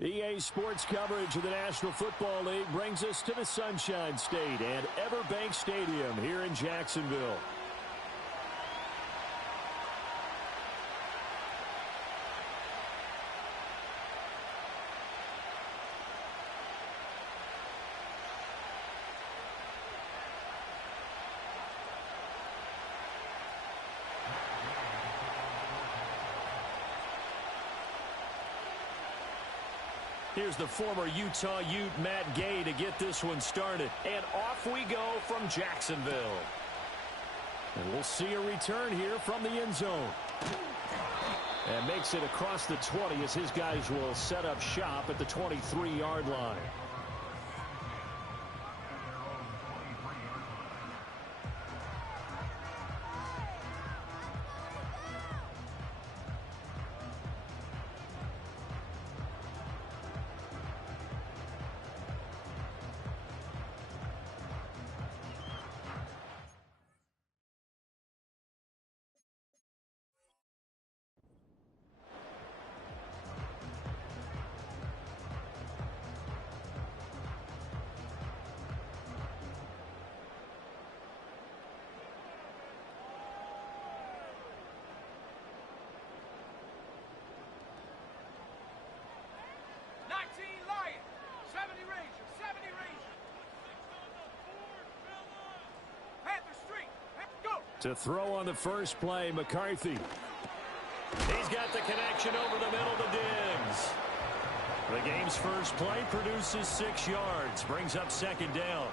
EA Sports coverage of the National Football League brings us to the Sunshine State and Everbank Stadium here in Jacksonville. Here's the former Utah Ute, Matt Gay, to get this one started. And off we go from Jacksonville. And we'll see a return here from the end zone. And makes it across the 20 as his guys will set up shop at the 23-yard line. To throw on the first play, McCarthy. He's got the connection over the middle to Diggs. The game's first play produces 6 yards, brings up second down.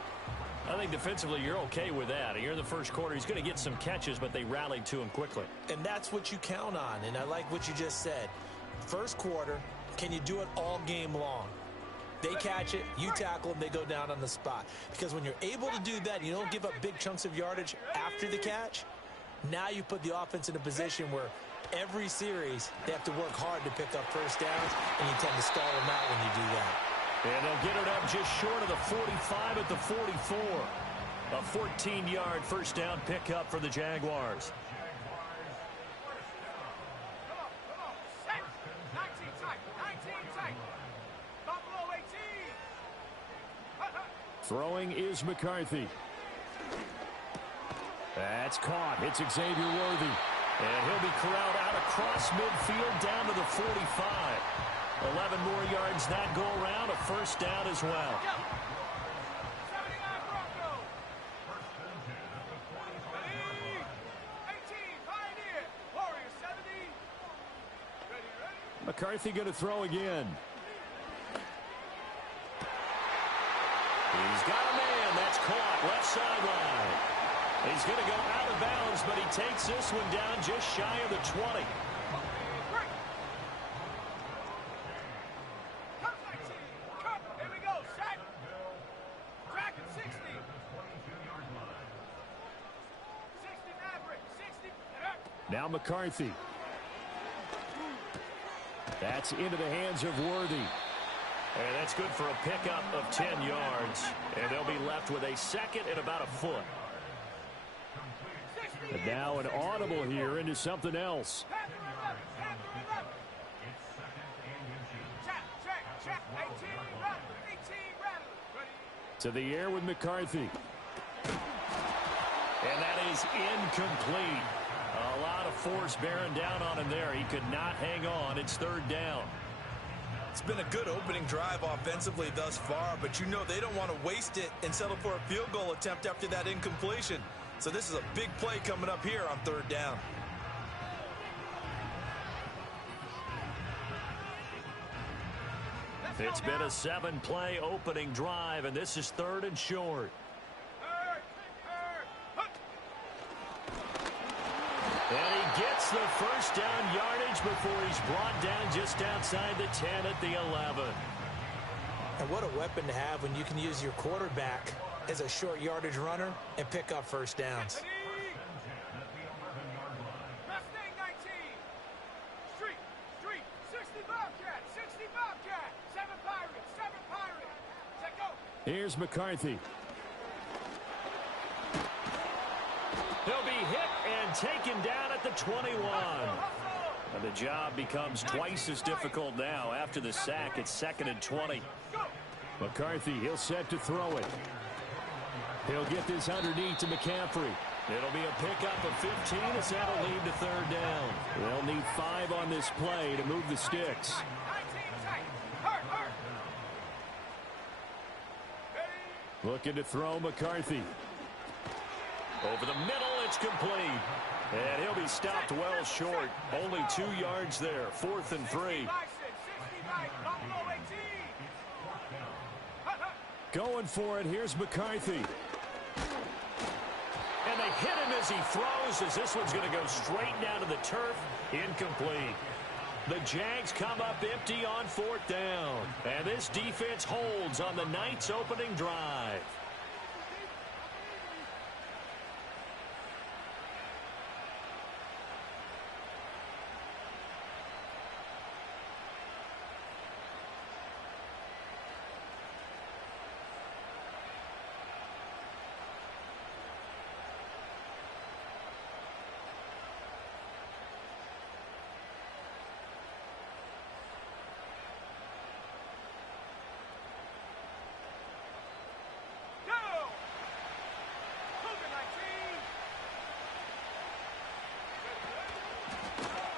I think defensively you're okay with that. Here in the first quarter, he's going to get some catches, but they rallied to him quickly. And that's what you count on, and I like what you just said. First quarter, can you do it all game long? They catch it, you tackle them, they go down on the spot. Because when you're able to do that, you don't give up big chunks of yardage after the catch. Now you put the offense in a position where every series they have to work hard to pick up first downs, and you tend to stall them out when you do that. And they'll get it up just short of the 45 at the 44. A 14-yard first down pickup for the Jaguars. Throwing is McCarthy. That's caught. It's Xavier Worthy. And he'll be corralled out across midfield down to the 45. 11 more yards that go around. A first down as well. McCarthy going to throw again. He's got a man. That's caught. Left sideline. He's going to go out of bounds, but he takes this one down just shy of the 20. Now McCarthy. That's into the hands of Worthy. And that's good for a pickup of 10 yards. And they'll be left with a second and about a foot. And now an audible here into something else. To the air with McCarthy. And that is incomplete. A lot of force bearing down on him there. He could not hang on. It's third down. It's been a good opening drive offensively thus far, but you know they don't want to waste it and settle for a field goal attempt after that incompletion. So this is a big play coming up here on third down. It's been a 7-play opening drive, and this is third and short. And he gets the first down yardage before he's brought down just outside the 10 at the 11. And what a weapon to have when you can use your quarterback as a short yardage runner and pick up first downs. Here's McCarthy. He'll be hit and taken down at the 21. And the job becomes twice as difficult now. After the sack, it's 2nd and 20. McCarthy, he'll set to throw it. He'll get this underneath to McCaffrey. It'll be a pickup of 15 as that'll lead to 3rd down. They'll need 5 on this play to move the sticks. Looking to throw McCarthy. Over the middle, it's complete. And he'll be stopped well short. Only 2 yards there. 4th and 3. Going for it. Here's McCarthy. And they hit him as he throws, as this one's going to go straight down to the turf. Incomplete. The Jags come up empty on 4th down. And this defense holds on the Knights' opening drive.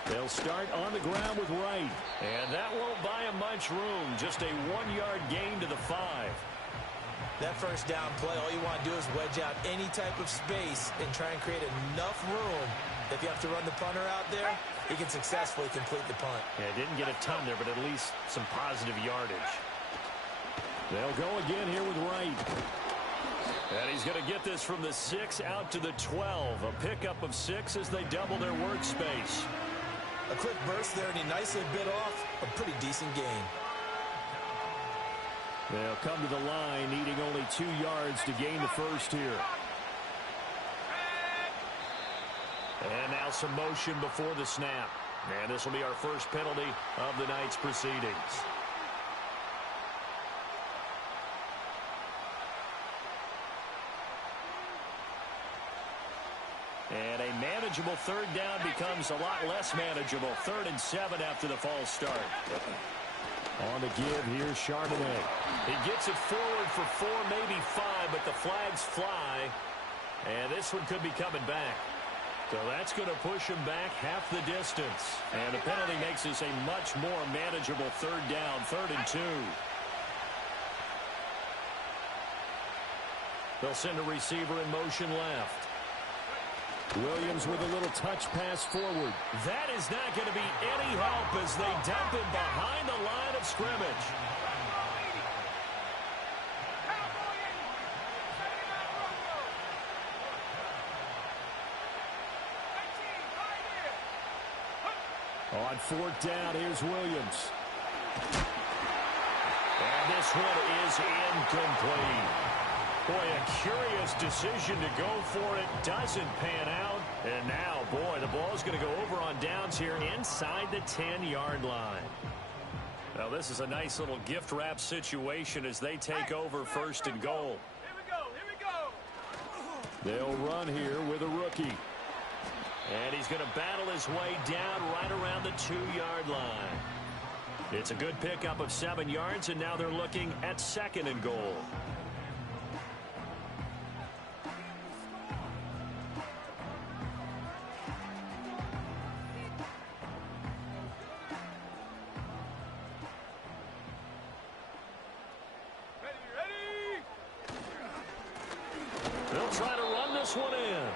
They'll start on the ground with Wright. And that won't buy him much room. Just a 1-yard gain to the 5. That first down play, all you want to do is wedge out any type of space and try and create enough room. If you have to run the punter out there, he can successfully complete the punt. Yeah, didn't get a ton there, but at least some positive yardage. They'll go again here with Wright. And he's going to get this from the 6 out to the 12. A pickup of 6 as they double their workspace. A quick burst there, and he nicely bit off a pretty decent gain. They'll come to the line, needing only 2 yards to gain the first here. And now some motion before the snap. And this will be our first penalty of the night's proceedings. And a manageable 3rd down becomes a lot less manageable. 3rd and 7 after the false start. On the give, here's Charbonnet. He gets it forward for 4, maybe 5, but the flags fly. And this one could be coming back. So that's going to push him back half the distance. And the penalty makes this a much more manageable 3rd down, 3rd and 2. They'll send a receiver in motion left. Williams with a little touch pass forward. That is not going to be any help as they dump him behind the line of scrimmage. On 4th down, here's Williams. And this one is incomplete. Boy, a curious decision to go for it. Doesn't pan out. And now, boy, the ball's going to go over on downs here inside the 10-yard line. Now, this is a nice little gift wrap situation as they take over 1st and goal. Here we go. They'll run here with a rookie. And he's going to battle his way down right around the 2-yard line. It's a good pickup of 7 yards, and now they're looking at 2nd and goal. They'll try to run this one in.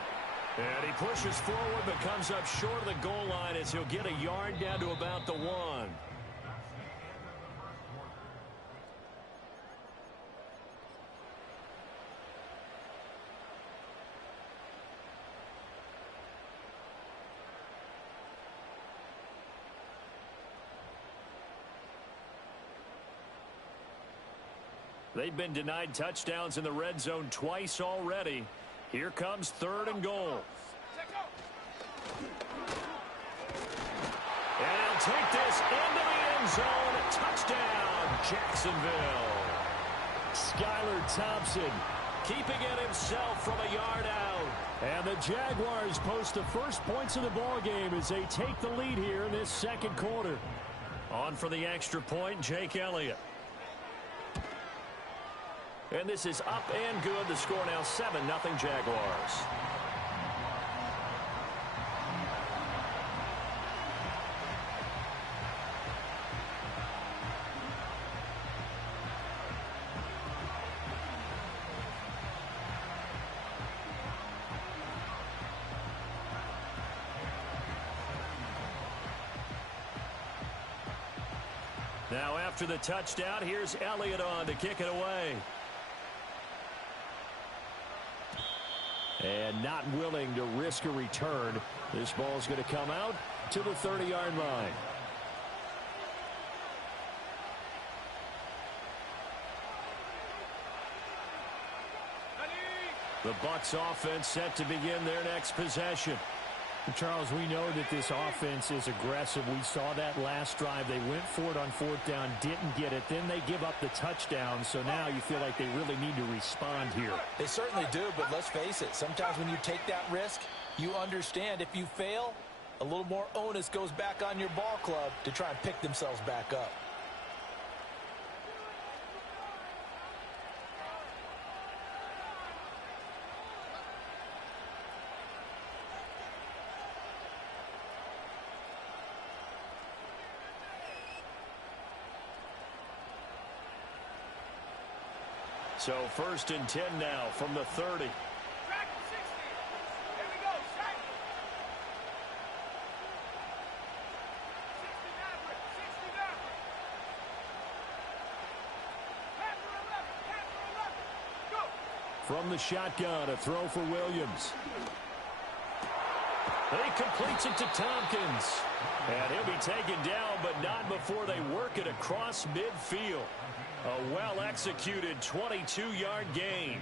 And he pushes forward but comes up short of the goal line as he'll get a yard down to about the 1. They've been denied touchdowns in the red zone twice already. Here comes 3rd and goal. And he'll take this into the end zone. Touchdown, Jacksonville. Skylar Thompson keeping it himself from a yard out. And the Jaguars post the first points of the ball game as they take the lead here in this second quarter. On for the extra point, Jake Elliott. And this is up and good. The score now 7-0 Jaguars. Now after the touchdown, here's Elliott on to kick it away. And not willing to risk a return. This ball's going to come out to the 30-yard line. The Bucs offense set to begin their next possession. Charles, we know that this offense is aggressive. We saw that last drive. They went for it on fourth down, didn't get it. Then they give up the touchdown. So now you feel like they really need to respond here. They certainly do, but let's face it. Sometimes when you take that risk, you understand if you fail, a little more onus goes back on your ball club to try and pick themselves back up. So 1st and 10 now from the 30. Track 60. Here we go. Track. 60 Maverick. 60 Maverick. Pass for 11. Go. From the shotgun, a throw for Williams. He completes it to Tompkins. And he'll be taken down, but not before they work it across midfield. A well-executed 22-yard gain.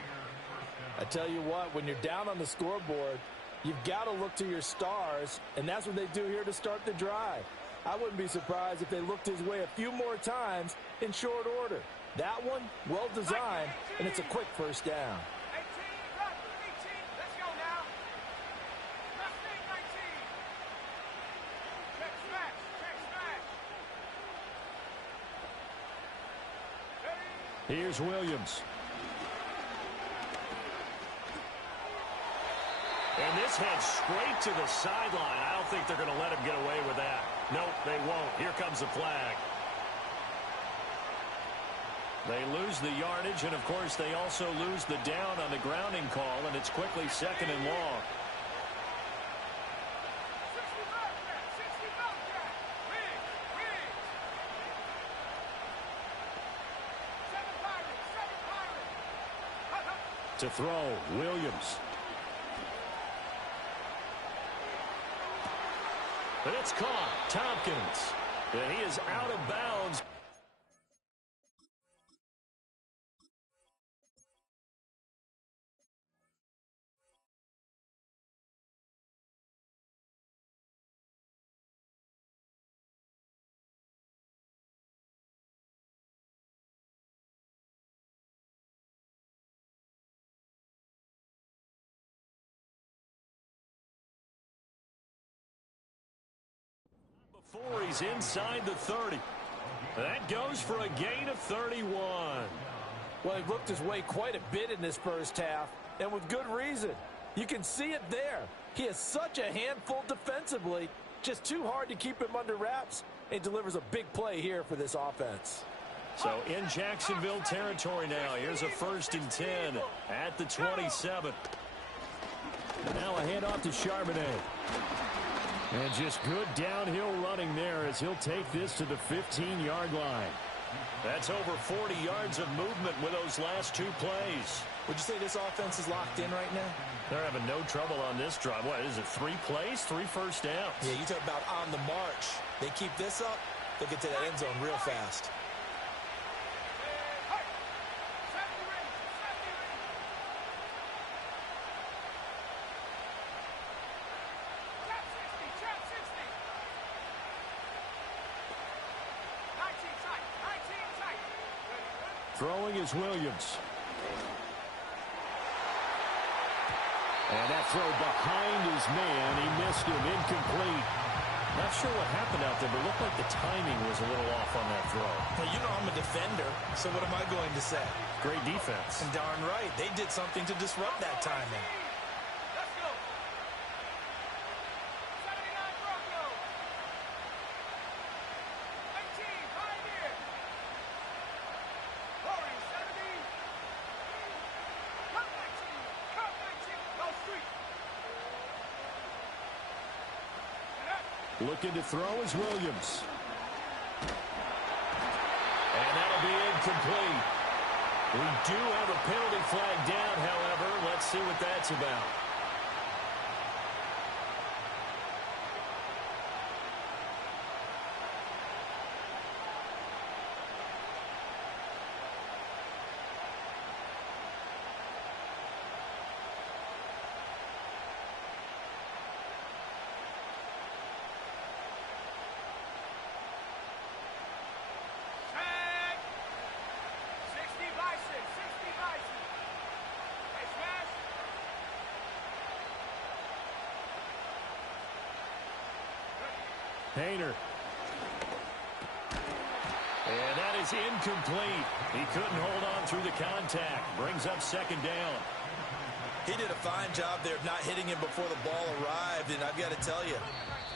I tell you what, when you're down on the scoreboard, you've got to look to your stars, and that's what they do here to start the drive. I wouldn't be surprised if they looked his way a few more times in short order. That one, well-designed, and it's a quick first down. 18, 18. Let's go now. Left wing 19. Check smash. Check smash. Here's Williams. And this heads straight to the sideline. I don't think they're going to let him get away with that. Nope, they won't. Here comes the flag. They lose the yardage, and, of course, they also lose the down on the grounding call, and it's quickly 2nd and long. 60 Bobcat. 60 Bobcat. Riggs. Riggs. 7 Pirates. 7 Pirates. To throw, Williams. And it's caught. Tompkins. And he is out of bounds. Before he's inside the 30. That goes for a gain of 31. Well, he looked his way quite a bit in this first half, and with good reason. You can see it there. He is such a handful defensively, just too hard to keep him under wraps, and delivers a big play here for this offense. So in Jacksonville territory now. Here's a 1st and 10 at the 27. Now a handoff to Charbonnet. And just good downhill running there as he'll take this to the 15-yard line. That's over 40 yards of movement with those last 2 plays. Would you say this offense is locked in right now? They're having no trouble on this drive. What is it, 3 plays, 3 first downs? Yeah, you talk about on the march. They keep this up, they'll get to that end zone real fast. Throwing is Williams. And that throw behind his man. He missed him. Incomplete. Not sure what happened out there, but it looked like the timing was a little off on that throw. Well, you know I'm a defender, so what am I going to say? Great defense. And darn right, they did something to disrupt that timing. Let's go. 79 Broncos. 18, Pioneer. Warriors, 70. Cut 19. Cut 19. Go street. Looking to throw is Williams. And that'll be incomplete. We do have a penalty flag down, however. Let's see what that's about. Tag. 60 Bison. 60 Bison. Hey, Smash. Painter. And that is incomplete. He couldn't hold on through the contact. Brings up second down. He did a fine job there of not hitting him before the ball arrived, and I've got to tell you,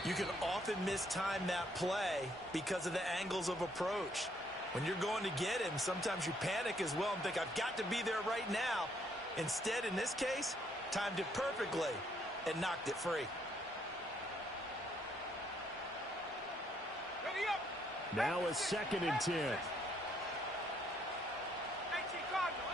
you can often mistime that play because of the angles of approach. When you're going to get him, sometimes you panic as well and think, I've got to be there right now. Instead, in this case, timed it perfectly and knocked it free. Ready up. Now a 2nd and 10. 18 Cardinal.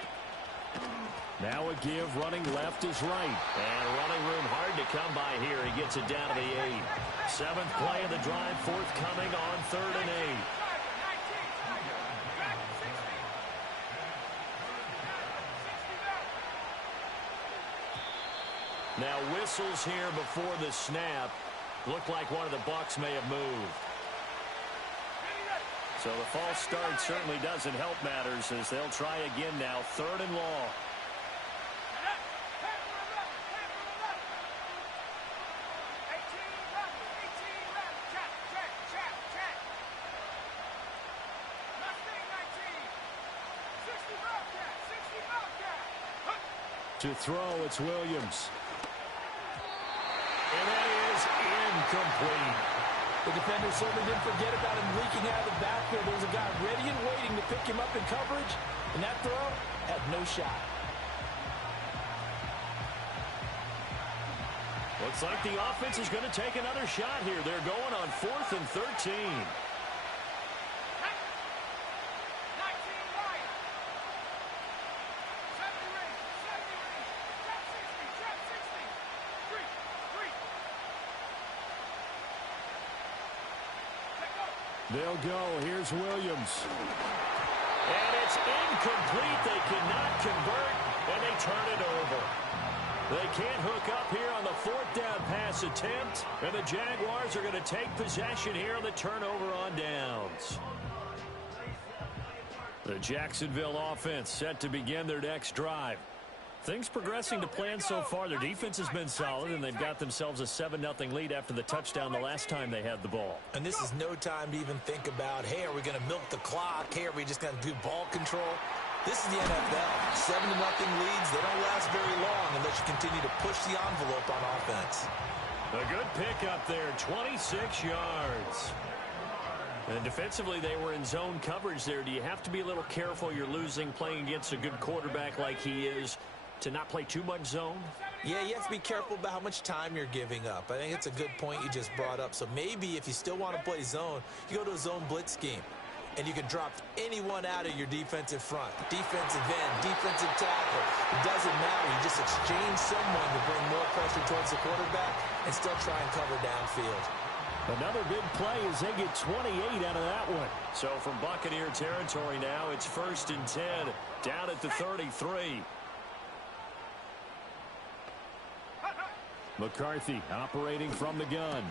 Now a give, running left is right. And running room hard to come by here. He gets it down to the 8. 7th play of the drive, forthcoming on 3rd and 8. Now whistles here before the snap. Looked like one of the Bucs may have moved. So the false start certainly doesn't help matters as they'll try again now. 3rd and long. To throw, it's Williams. And that is incomplete. The defender certainly didn't forget about him leaking out of the backfield. There was a guy ready and waiting to pick him up in coverage, and that throw had no shot. Looks like the offense is going to take another shot here. They're going on 4th and 13. They'll go. Here's Williams. And it's incomplete. They cannot convert, and they turn it over. They can't hook up here on the 4th down pass attempt, and the Jaguars are going to take possession here on the turnover on downs. The Jacksonville offense set to begin their next drive. Things progressing to plan so far. Their defense has been solid, and they've got themselves a 7-0 lead after the touchdown the last time they had the ball. And this is no time to even think about, hey, are we going to milk the clock? Hey, are we just going to do ball control? This is the NFL. 7-0 leads, they don't last very long unless you continue to push the envelope on offense. A good pickup there, 26 yards. And defensively, they were in zone coverage there. Do you have to be a little careful? You're losing playing against a good quarterback like he is, to not play too much zone? Yeah, you have to be careful about how much time you're giving up. I think it's a good point you just brought up. So maybe if you still want to play zone, you go to a zone blitz scheme. And you can drop anyone out of your defensive front. Defensive end, defensive tackle. It doesn't matter. You just exchange someone to bring more pressure towards the quarterback and still try and cover downfield. Another big play as they get 28 out of that one. So from Buccaneer territory now, it's 1st and 10, down at the 33. McCarthy operating from the gun.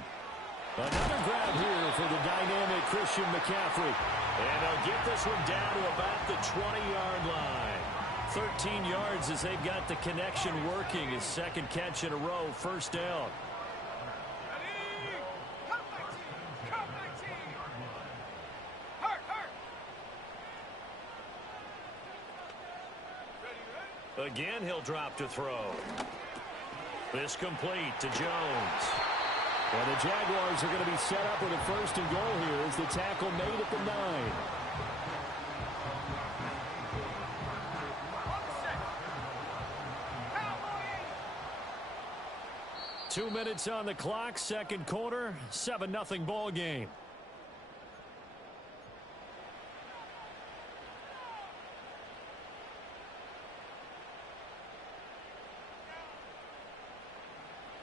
Another grab here for the dynamic Christian McCaffrey. And they'll get this one down to about the 20-yard line. 13 yards as they've got the connection working. His second catch in a row, first down. Ready? Come back team. Come back team. Hurt, hurt. Ready, ready? Again, he'll drop to throw. This complete to Jones. Well, the Jaguars are going to be set up with a first and goal here as the tackle made at the 9. On the set. Cowboy. 2 minutes on the clock, second quarter, 7-0 ball game.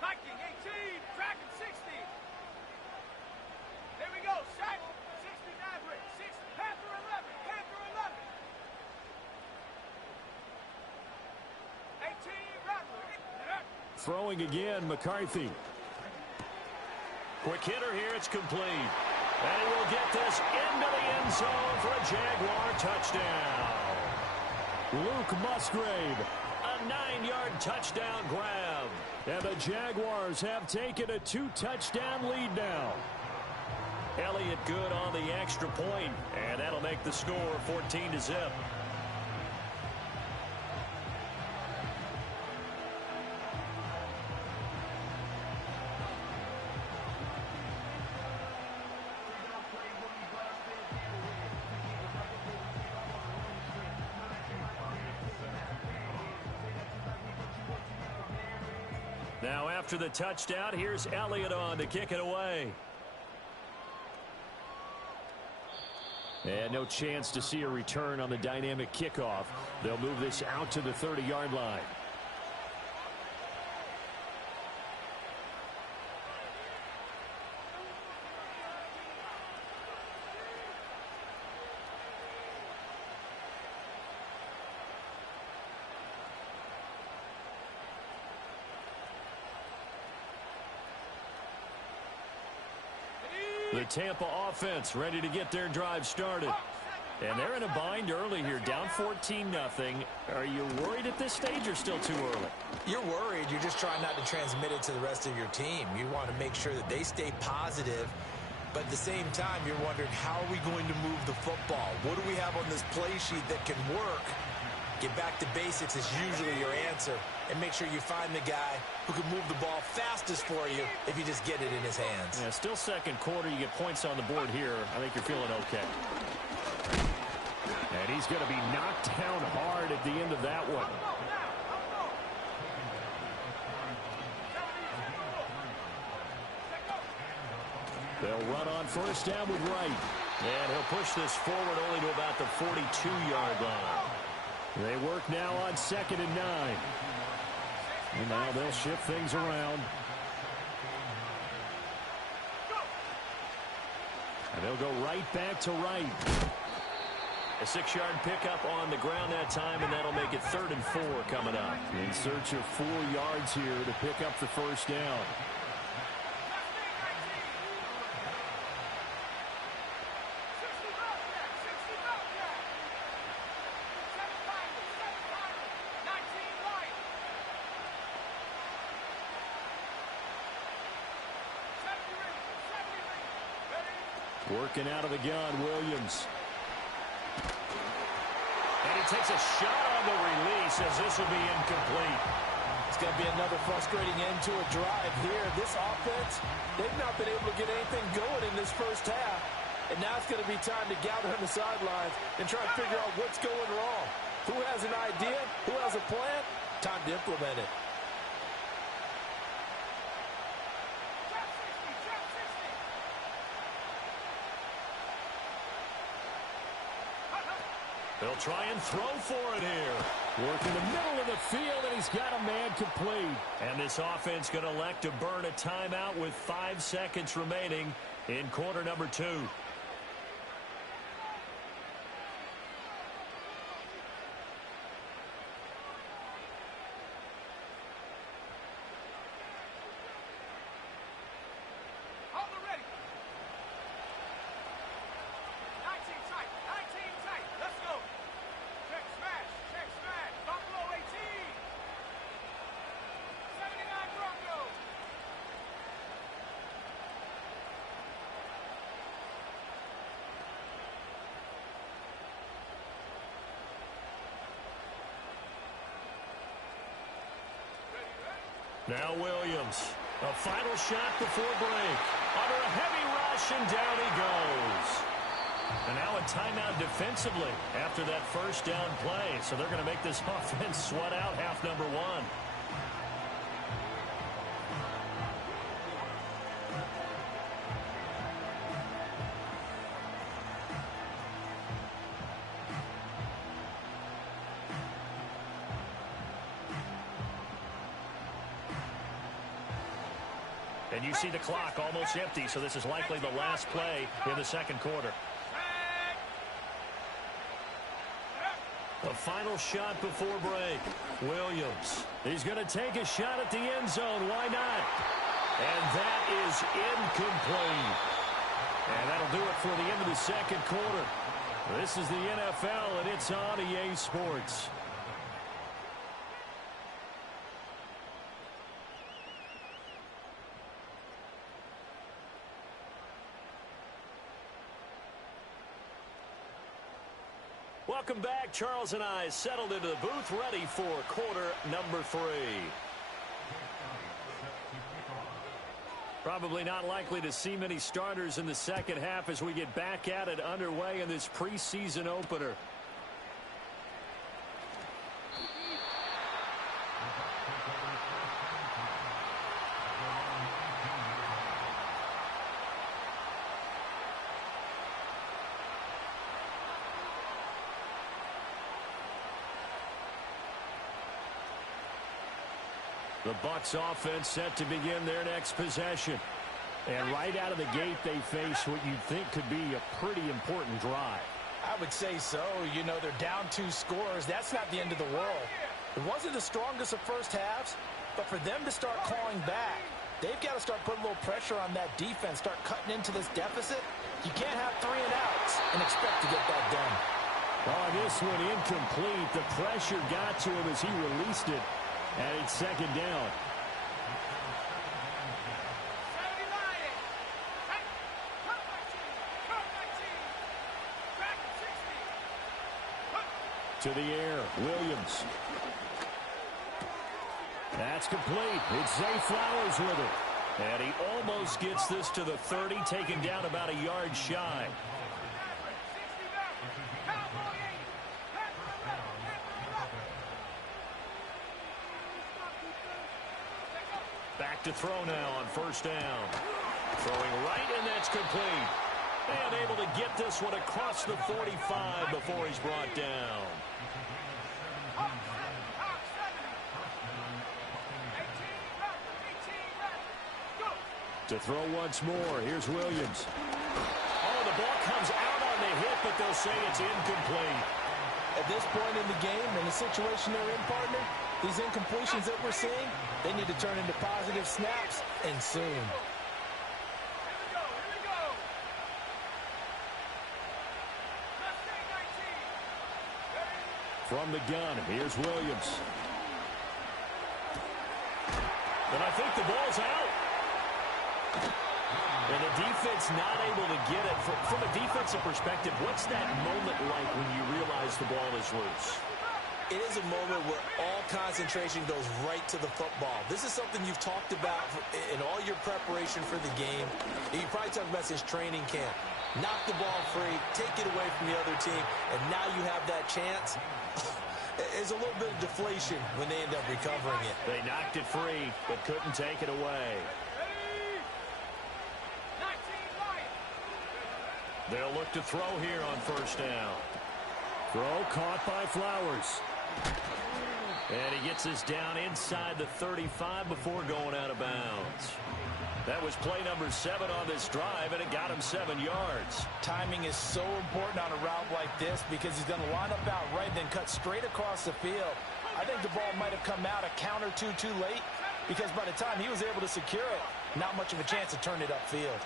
Viking 18, Dragon 60. Here we go, sack. 60 Maverick, 6 Panther 11, Panther 11. 18 Rattler. Throwing again, McCarthy. Quick hitter here, it's complete. And he will get this into the end zone for a Jaguar touchdown. Luke Musgrave. A 9-yard touchdown grab. And the Jaguars have taken a 2-touchdown lead now. Elliott good on the extra point, and that'll make the score 14-0. Now after the touchdown, here's Elliott on to kick it away. And no chance to see a return on the dynamic kickoff. They'll move this out to the 30-yard line. The Tampa offense ready to get their drive started. And they're in a bind early here, down 14-0. Are you worried at this stage or still too early? You're worried. You're just trying not to transmit it to the rest of your team. You want to make sure that they stay positive. But at the same time, you're wondering, how are we going to move the football? What do we have on this play sheet that can work? Get back to basics is usually your answer. And make sure you find the guy who can move the ball fastest for you if you just get it in his hands. Yeah, still second quarter. You get points on the board here. I think you're feeling okay. And he's going to be knocked down hard at the end of that one. They'll run on first down with Wright. And he'll push this forward only to about the 42-yard line. They work now on 2nd and 9. And now they'll shift things around. And they'll go right back to Wright. A 6-yard pickup on the ground that time, and that'll make it 3rd and 4 coming up. In search of 4 yards here to pick up the first down. Working out of the gun, Williams. And he takes a shot on the release as this will be incomplete. It's going to be another frustrating end to a drive here. This offense, they've not been able to get anything going in this first half. And now it's going to be time to gather on the sidelines and try to figure out what's going wrong. Who has an idea? Who has a plan? Time to implement it. They'll try and throw for it here. Work in the middle of the field, and he's got a man complete. And this offense going to elect to burn a timeout with 5 seconds remaining in quarter number 2. Now Williams. A final shot before break. Under a heavy rush, and down he goes. And now a timeout defensively after that first down play. So they're going to make this offense sweat out half number one. And you see the clock almost empty, so this is likely the last play in the second quarter. The final shot before break. Williams. He's going to take a shot at the end zone. Why not? And that is incomplete. And that'll do it for the end of the second quarter. This is the NFL, and it's on EA Sports. Welcome back. Charles and I settled into the booth, ready for quarter number 3. Probably not likely to see many starters in the second half as we get back at it underway in this preseason opener. The Bucs offense set to begin their next possession. And right out of the gate, they face what you'd think could be a pretty important drive. I would say so. You know, they're down 2 scores. That's not the end of the world. It wasn't the strongest of first halves, but for them to start clawing back, they've got to start putting a little pressure on that defense, start cutting into this deficit. You can't have 3 and outs and expect to get that done. Oh, this one incomplete. The pressure got to him as he released it. And it's second down. To the air, Williams. That's complete. It's Zay Flowers with it. And he almost gets this to the 30, taken down about a yard shy. Back to throw now on first down. Throwing right, and that's complete. And able to get this one across the 45 before he's brought down. To throw once more, here's Williams. Oh, the ball comes out on the hit, but they'll say it's incomplete. At this point in the game, in the situation they're in, partner, these incompletions that we're seeing, they need to turn into positive snaps, and soon. From the gun, here's Williams. And I think the ball's out. And the defense not able to get it. From a defensive perspective, what's that moment like when you realize the ball is loose? It is a moment where all concentration goes right to the football. This is something you've talked about in all your preparation for the game. You probably talked about this training camp. Knock the ball free, take it away from the other team, and now you have that chance. There's a little bit of deflation when they end up recovering it. They knocked it free, but couldn't take it away. They'll look to throw here on first down. Throw caught by Flowers. And he gets this down inside the 35 before going out of bounds. That was play number 7 on this drive, and it got him 7 yards. Timing is so important on a route like this because he's going to line up out right, then cut straight across the field. I think the ball might have come out a count or two too late because by the time he was able to secure it, not much of a chance to turn it upfield.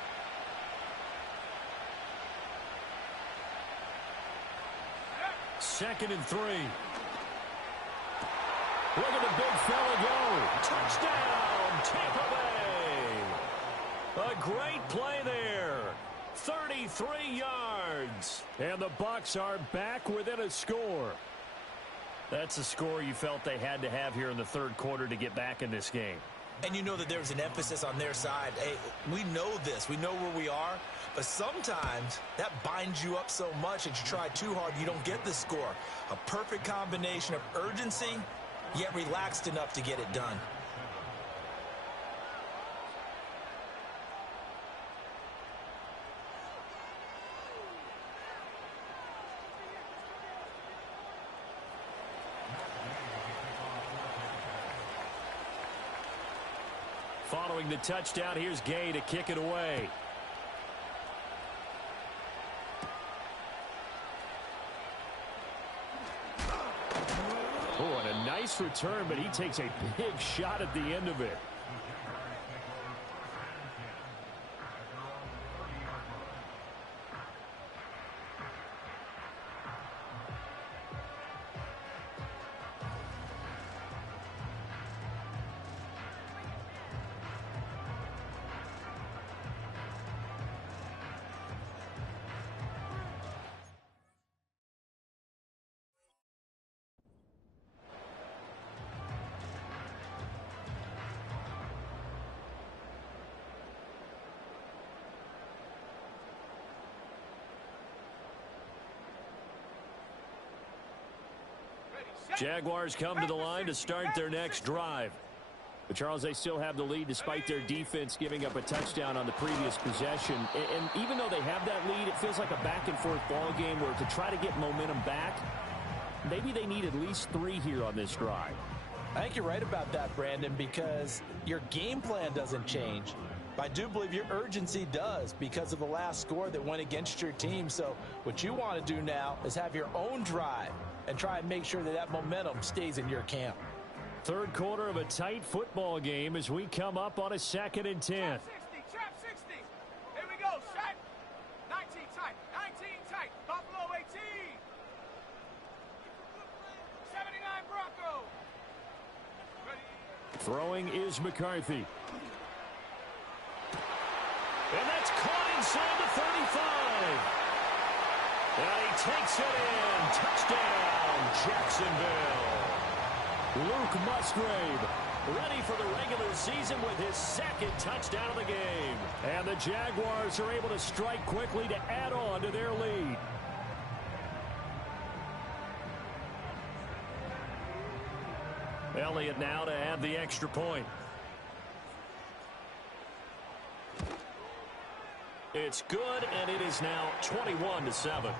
Second and 3. Look at the big fella go. Touchdown, Tampa Bay. A great play there. 33 yards. And the Bucs are back within a score. That's a score you felt they had to have here in the third quarter to get back in this game. And you know that there's an emphasis on their side. Hey, we know this. We know where we are. But sometimes that binds you up so much that you try too hard, you don't get the score. A perfect combination of urgency, yet relaxed enough to get it done. Following the touchdown, here's Gay to kick it away. Oh, and a nice return, but he takes a big shot at the end of it. Jaguars come to the line to start their next drive. But, Charles, they still have the lead despite their defense giving up a touchdown on the previous possession. And even though they have that lead, it feels like a back-and-forth ball game where to try to get momentum back, maybe they need at least 3 here on this drive. I think you're right about that, Brandon, because your game plan doesn't change. I do believe your urgency does because of the last score that went against your team. So what you want to do now is have your own drive and try and make sure that that momentum stays in your camp. Third quarter of a tight football game as we come up on a 2nd and 10. Trap 60. Here we go. Set. 19 tight. 19 tight. Buffalo 18. 79 Bronco. Ready. Throwing is McCarthy. And that's caught inside the 35. And he takes it in. Touchdown, Jacksonville. Luke Musgrave ready for the regular season with his 2nd touchdown of the game. And the Jaguars are able to strike quickly to add on to their lead. Elliott now to add the extra point. It's good, and it is now 21-7.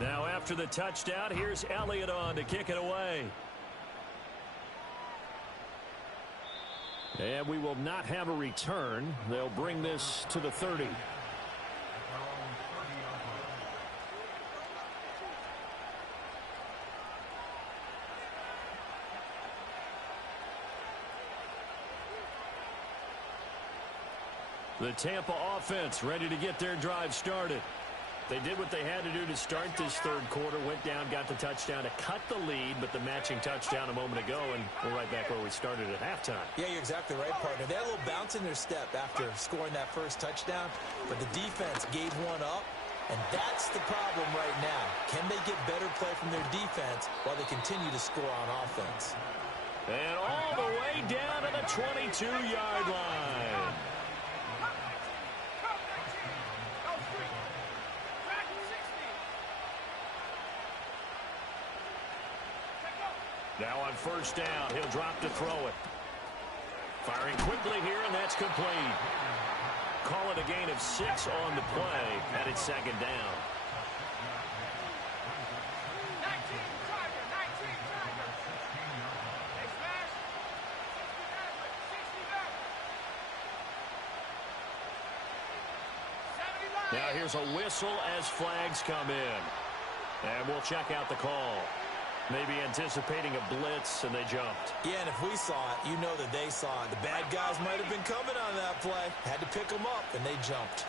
Now after the touchdown, here's Elliott on to kick it away. And we will not have a return. They'll bring this to the 30. The Tampa offense ready to get their drive started. They did what they had to do to start this third quarter, went down, got the touchdown to cut the lead, but the matching touchdown a moment ago, and we're right back where we started at halftime. Yeah, you're exactly right, partner. They had a little bounce in their step after scoring that first touchdown, but the defense gave one up, and that's the problem right now. Can they get better play from their defense while they continue to score on offense? And all the way down to the 22-yard line. Now on first down, he'll drop to throw it. Firing quickly here, and that's complete. Call it a gain of 6 on the play, and it's 2nd down. 19 Tiger. 19 Tiger. They smash. 60 back. 60 back. 70 line. Now here's a whistle as flags come in. And we'll check out the call. Maybe anticipating a blitz, and they jumped. Yeah, and if we saw it, you know that they saw it. The bad guys might have been coming on that play. Had to pick them up, and they jumped.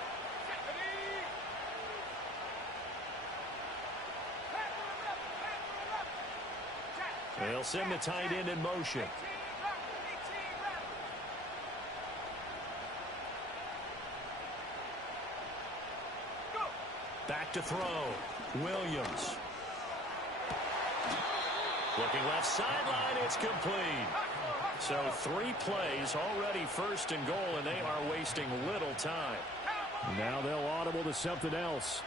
They'll send the tight end in motion. Back to throw. Williams. Looking left sideline, it's complete. So 3 plays, already first and goal, and they are wasting little time. Now they'll audible to something else.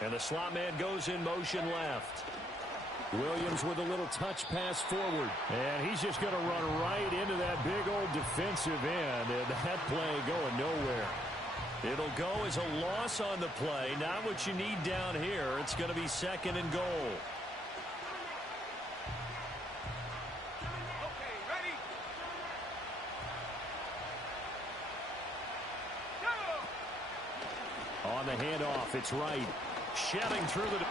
And the slot man goes in motion left. Williams with a little touch pass forward. And he's just going to run right into that big old defensive end. And that play going nowhere. It'll go as a loss on the play. Not what you need down here. It's going to be second and goal. Okay, ready? Go! On the handoff, it's Wright. Shedding through the...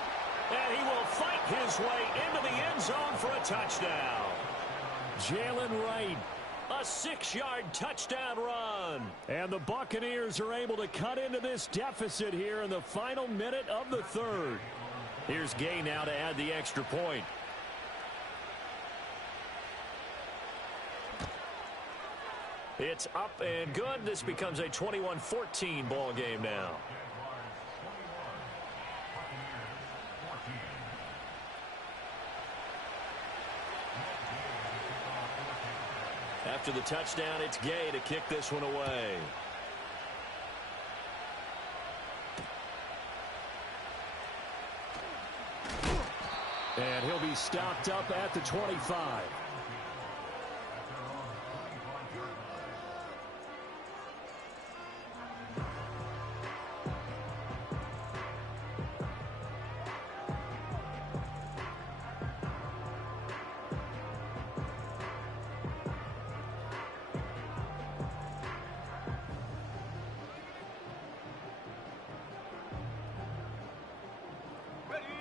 And he will fight his way into the end zone for a touchdown. Jalen Wright. A 6-yard touchdown run. And the Buccaneers are able to cut into this deficit here in the final minute of the third. Here's Gay now to add the extra point. It's up and good. This becomes a 21-14 ball game now. After the touchdown, it's Gay to kick this one away. And he'll be stopped up at the 25.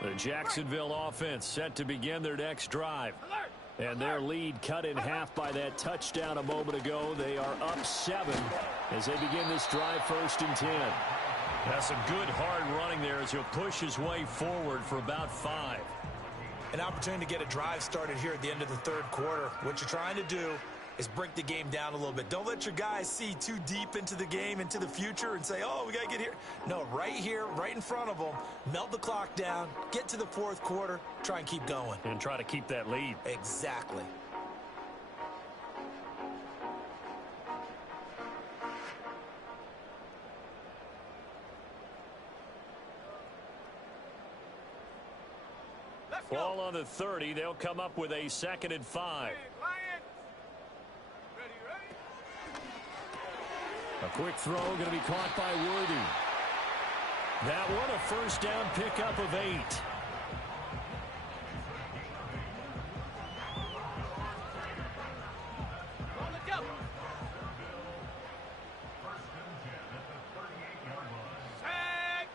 The Jacksonville offense set to begin their next drive. And their lead cut in half by that touchdown a moment ago. They are up 7 as they begin this drive, 1st and 10. That's some good hard running there as he'll push his way forward for about 5. An opportunity to get a drive started here at the end of the third quarter. What you're trying to do is break the game down a little bit. Don't let your guys see too deep into the game, into the future, and say, oh, we got to get here. No, right here, right in front of them, melt the clock down, get to the fourth quarter, try and keep going. And try to keep that lead. Exactly. Ball on the 30. They'll come up with a 2nd and 5. A quick throw going to be caught by Worthy. That one a first down pickup of 8. On the double. Sack.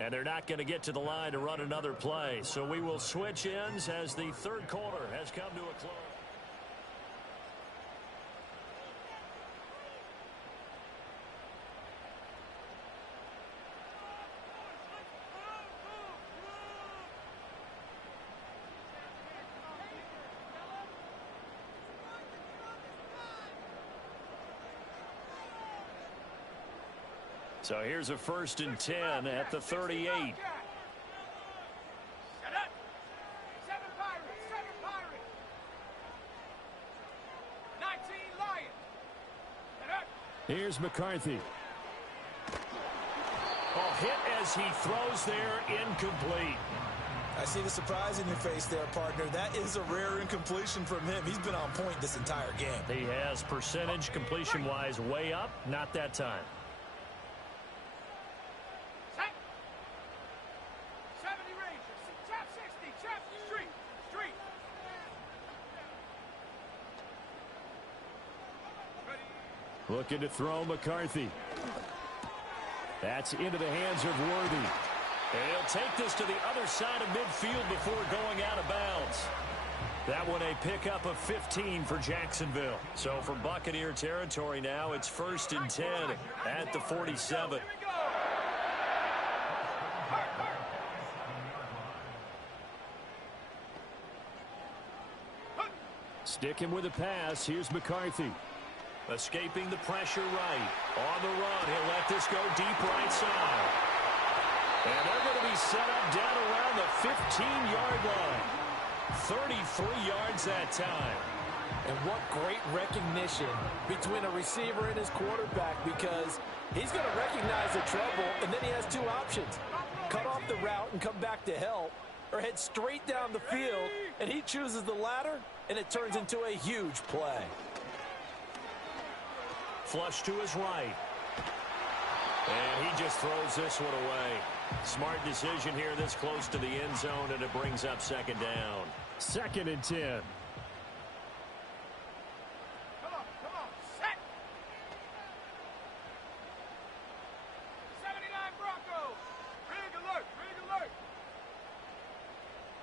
And they're not going to get to the line to run another play. So we will switch ends as the third quarter has come to a close. So here's a 1st and 10 at the 38. Set up. 7 Pirates. 7 Pirates. 19 Lions. Set up. Here's McCarthy. Oh, hit as he throws there, incomplete. I see the surprise in your face there, partner. That is a rare incompletion from him. He's been on point this entire game. He has percentage completion-wise way up, not that time. Set. 70 Rangers. Chap 60. Chap Street. Street. Ready. Looking to throw McCarthy. That's into the hands of Worthy. And he'll take this to the other side of midfield before going out of bounds. That one a pickup of 15 for Jacksonville. So from Buccaneer territory now, it's 1st and 10 at the 47. Sticking with the pass, here's McCarthy. Escaping the pressure right. On the run, he'll let this go deep right side. And they're going to be set up down around the 15-yard line. 33 yards that time. And what great recognition between a receiver and his quarterback, because he's going to recognize the trouble, and then he has two options. Cut off the route and come back to help, or head straight down the field, and he chooses the latter, and it turns into a huge play. Flush to his right. And he just throws this one away. Smart decision here this close to the end zone, and it brings up second down. 2nd and 10. Come on, set. 79 Broncos. Rig alert, rig alert.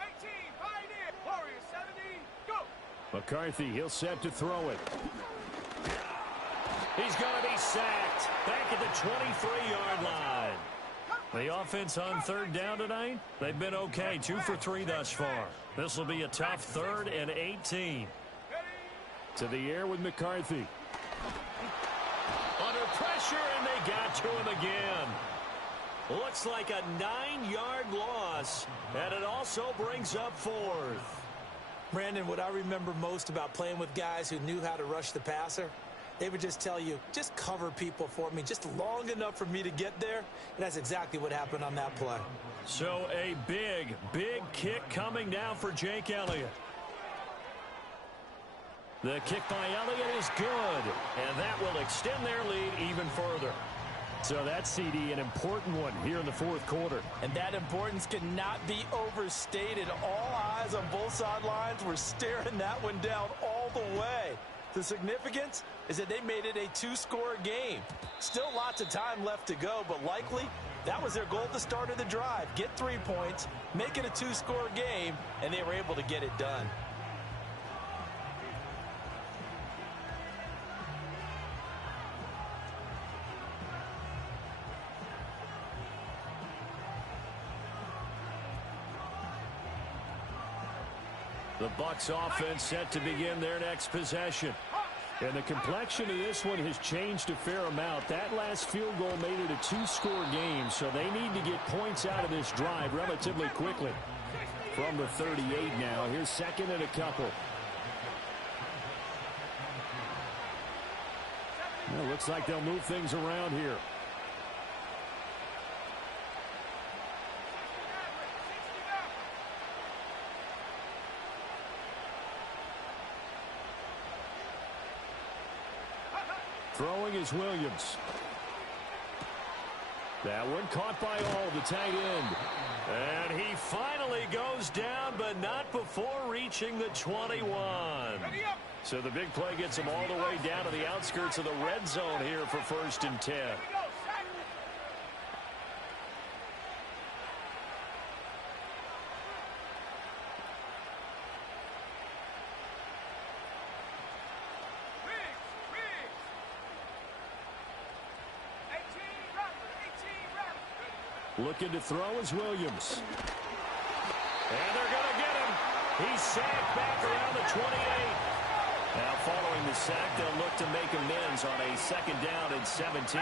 18, Pioneer. Warriors 70, go. McCarthy, he'll set to throw it. He's going to be sacked back at the 23-yard line. The offense on 3rd down tonight, they've been okay, 2 for 3 thus far. This will be a tough 3rd and 18. To the air with McCarthy. Under pressure, and they got to him again. Looks like a 9-yard loss, and it also brings up 4th. Brandon, what I remember most about playing with guys who knew how to rush the passer, they would just tell you, just cover people for me, just long enough for me to get there. And that's exactly what happened on that play. So a big, big kick coming down for Jake Elliott. The kick by Elliott is good, and that will extend their lead even further. So that's, CD, an important one here in the 4th quarter. And that importance cannot be overstated. All eyes on both sidelines were staring that one down all the way. The significance is that they made it a 2-score game. Still lots of time left to go, but likely that was their goal at the start of the drive. Get 3 points, make it a 2-score game, and they were able to get it done. The Bucs offense set to begin their next possession. And the complexion of this one has changed a fair amount. That last field goal made it a 2-score game, so they need to get points out of this drive relatively quickly. From the 38 now, here's 2nd and a couple. Well, looks like they'll move things around here. Throwing is Williams. That one caught by all, the tight end. And he finally goes down, but not before reaching the 21. So the big play gets him all the way down to the outskirts of the red zone here for 1st and 10. Looking to throw is Williams. And they're going to get him. He's sacked back around the 28. Now following the sack, they'll look to make amends on a 2nd down and 17.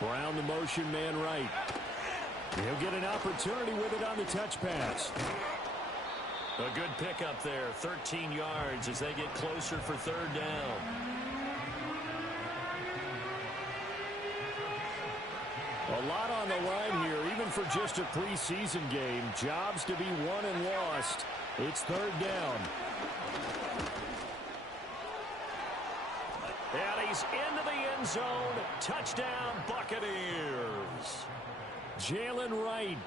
Brown the motion man right. He'll get an opportunity with it on the touch pass. A good pickup there, 13 yards as they get closer for 3rd down. A lot on the line here, even for just a preseason game. Jobs to be won and lost. It's 3rd down. And he's into the end zone. Touchdown, Buccaneers. Jalen Wright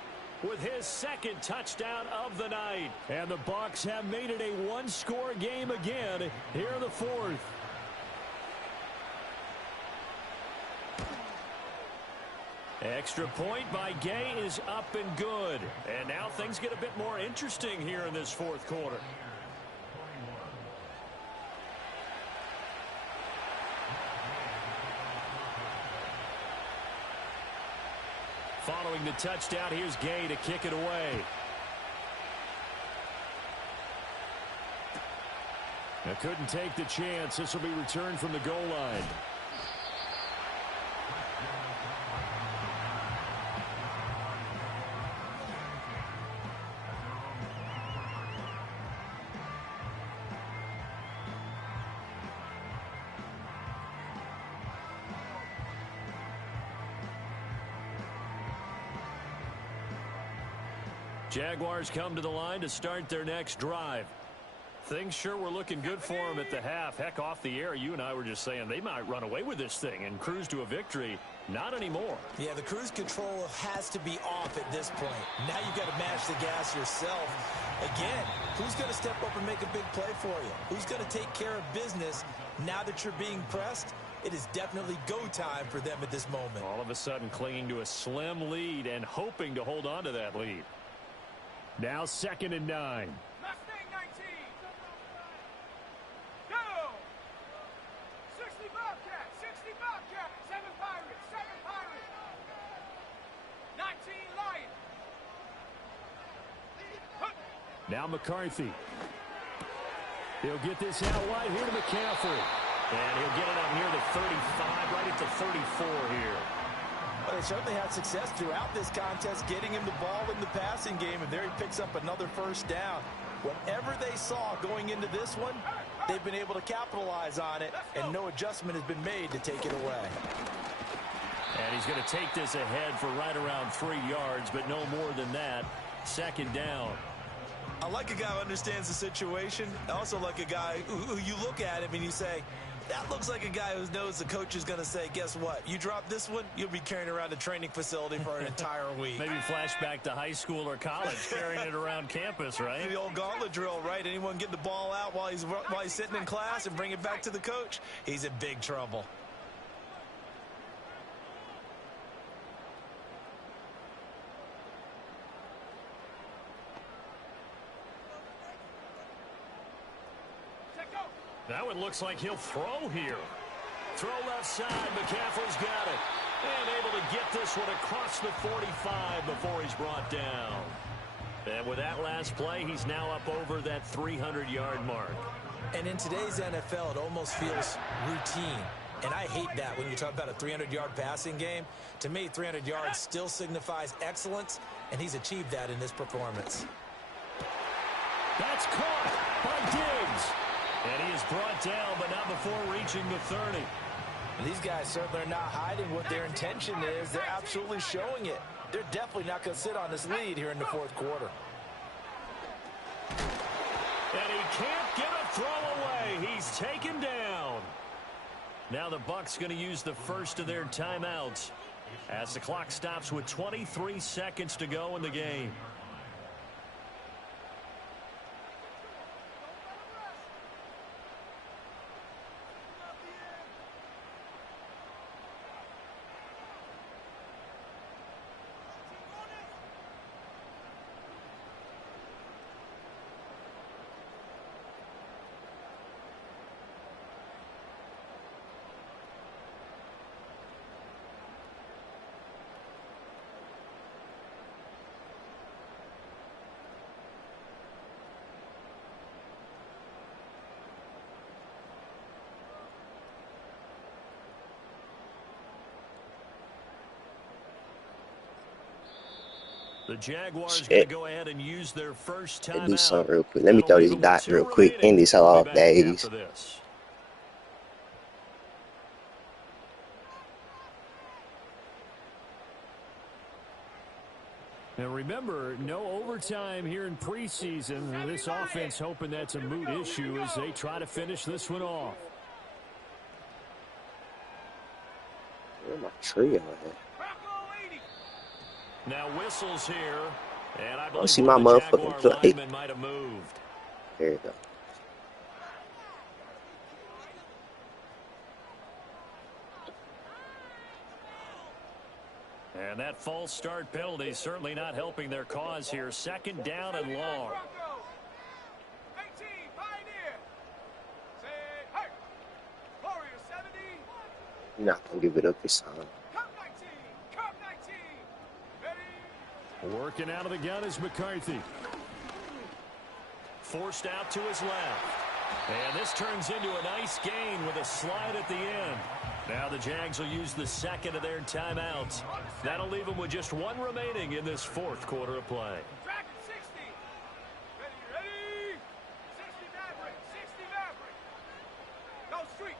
with his 2nd touchdown of the night. And the Bucs have made it a 1-score game again here in the 4th. Extra point by Gay is up and good. And now things get a bit more interesting here in this 4th quarter. Following the touchdown, here's Gay to kick it away. They couldn't take the chance. This will be returned from the goal line. Jaguars come to the line to start their next drive. Things sure were looking good for them at the half. Heck, off the air, you and I were just saying they might run away with this thing and cruise to a victory. Not anymore. Yeah, the cruise control has to be off at this point. Now you've got to mash the gas yourself. Again, who's going to step up and make a big play for you? Who's going to take care of business now that you're being pressed? It is definitely go time for them at this moment. All of a sudden clinging to a slim lead and hoping to hold on to that lead. Now 2nd and 9. Mustang 19. Go. 60 Bobcat. 60 Bobcat. 7 Pirates. 7 Pirates. 19 Lion. Now McCarthy. He'll get this out wide here to McCaffrey. And he'll get it up near the 35, right at the 34 here. Well, they certainly had success throughout this contest getting him the ball in the passing game, and there he picks up another first down. Whatever they saw going into this one, they've been able to capitalize on it, and no adjustment has been made to take it away. And he's going to take this ahead for right around 3 yards, but no more than that. 2nd down. I like a guy who understands the situation. I also like a guy who you look at him and you say, that looks like a guy who knows the coach is going to say, guess what? You drop this one, you'll be carrying around a training facility for an entire week. Maybe flashback to high school or college, carrying it around campus, right? The old gauntlet drill, right? Anyone get the ball out while he's sitting in class and bring it back to the coach? He's in big trouble. Now it looks like he'll throw here. Throw left side. McCaffrey's got it. And able to get this one across the 45 before he's brought down. And with that last play, he's now up over that 300-yard mark. And in today's NFL, it almost feels routine. And I hate that when you talk about a 300-yard passing game. To me, 300 yards still signifies excellence, and he's achieved that in this performance. That's caught by Diggs. And he is brought down, but not before reaching the 30. And these guys certainly are not hiding what their intention is. They're absolutely showing it. They're definitely not going to sit on this lead here in the 4th quarter. And he can't get a throw away. He's taken down. Now the Bucs going to use the first of their timeouts as the clock stops with 23 seconds to go in the game. The Jaguars going to go ahead and use their first time. Do something real quick. Let me throw this dot real quick. End these off days. And remember, no overtime here in preseason. This offense hoping that's a moot issue as they try to finish this one off. Where's my trio at? Now whistles here, and I don't see my motherfucking play. Might have moved. There you go. And that false start penalty certainly not helping their cause here. 2nd down and long. 18, Pioneer. Say, hey. Warrior 70. You're not gonna give it up this time. Working out of the gun is McCarthy. Forced out to his left. And this turns into a nice gain with a slide at the end. Now the Jags will use the second of their timeouts. That'll leave them with just one remaining in this fourth quarter of play. Dragon 60. Ready. 60 Maverick. 60 Maverick. Go street.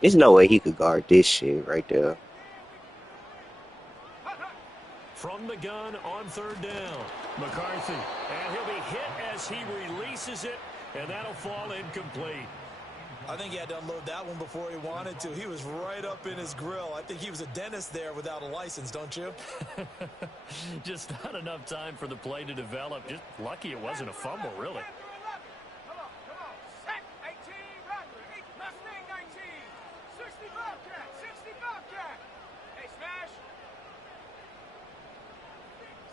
There's no way he could guard this shit right there. From the gun on third down, McCarthy. And he'll be hit as he releases it, and that'll fall incomplete. I think he had to unload that one before he wanted to. He was right up in his grill. I think he was a dentist there without a license, don't you? Just not enough time for the play to develop. Just lucky it wasn't a fumble, really. Come on. Set. 18 Maverick. Mustang 19. 60 Bobcat. 60 Bobcat. Hey, smash.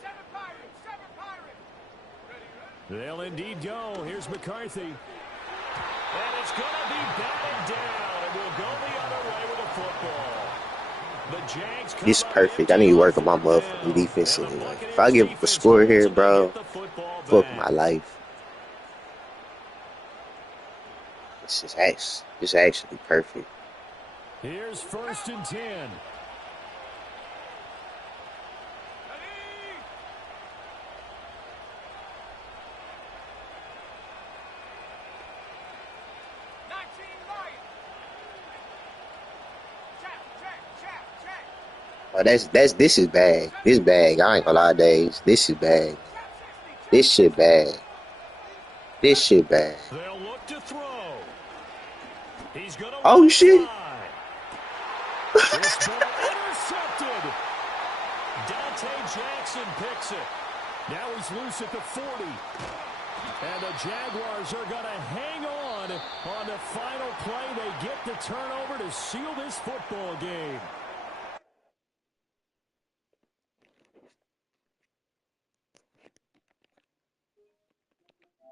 7 Pirates. 7 Pirates. Ready. They'll indeed go. Here's McCarthy. And it's going to be batted down, and we'll go the other way with the football. The Jags come This is up perfect. I need to work on my empty motherfucking now. defense And the anyway. Buccaneers If I give up a defense score here, wants to bro, get the football fuck back. my life. This is actually perfect. Here's 1st and 10. Ready. 19 Lions. Check. Oh, this is bad. This is bad. I ain't gonna lie, Days. This is bad. This shit bad. This shit bad. They'll look to throw. He's going to Oh shit. This ball intercepted. Dante Jackson picks it. Now he's loose at the 40. And the Jaguars are going to hang on the final play. They get the turnover to seal this football game.